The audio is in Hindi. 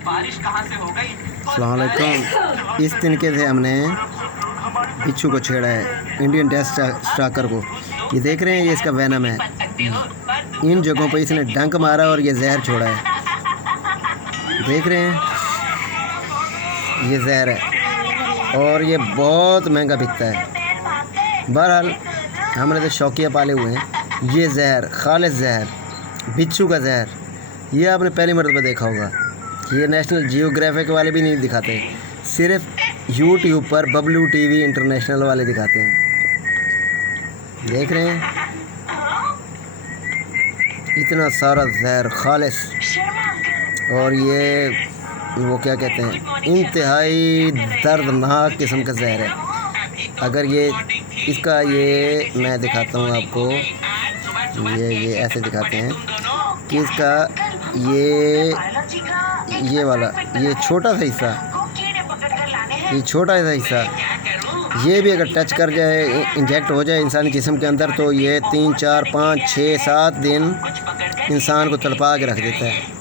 अस्सलाम वालेकुम। इस तरीके से हमने बिच्छू को छेड़ा है, इंडियन डेथ स्टॉकर को। ये देख रहे हैं, ये इसका वैनम है। इन जगहों पर इसने डंक मारा और ये जहर छोड़ा है। देख रहे हैं, ये जहर है और ये बहुत महंगा बिकता है। बहरहाल हमने तो शौकिया पाले हुए हैं। ये जहर, खालिस जहर, बिच्छू का जहर, ये आपने पहली मरतबा देखा होगा। ये नेशनल जियोग्राफिक वाले भी नहीं दिखाते, सिर्फ यूट्यूब पर बबलू टीवी इंटरनेशनल वाले दिखाते हैं। देख रहे हैं, इतना सारा जहर खालिस, और ये वो क्या कहते हैं, इंतहाई दर्दनाक किस्म का जहर है। अगर ये इसका ये मैं दिखाता हूँ आपको, ये ऐसे दिखाते हैं कि इसका ये वाला, ये छोटा सा हिस्सा, ये छोटा सा हिस्सा, ये भी अगर टच कर जाए, इंजेक्ट हो जाए इंसानी जिस्म के अंदर, तो ये 3, 4, 5, 6, 7 दिन इंसान को तड़पा के रख देता है।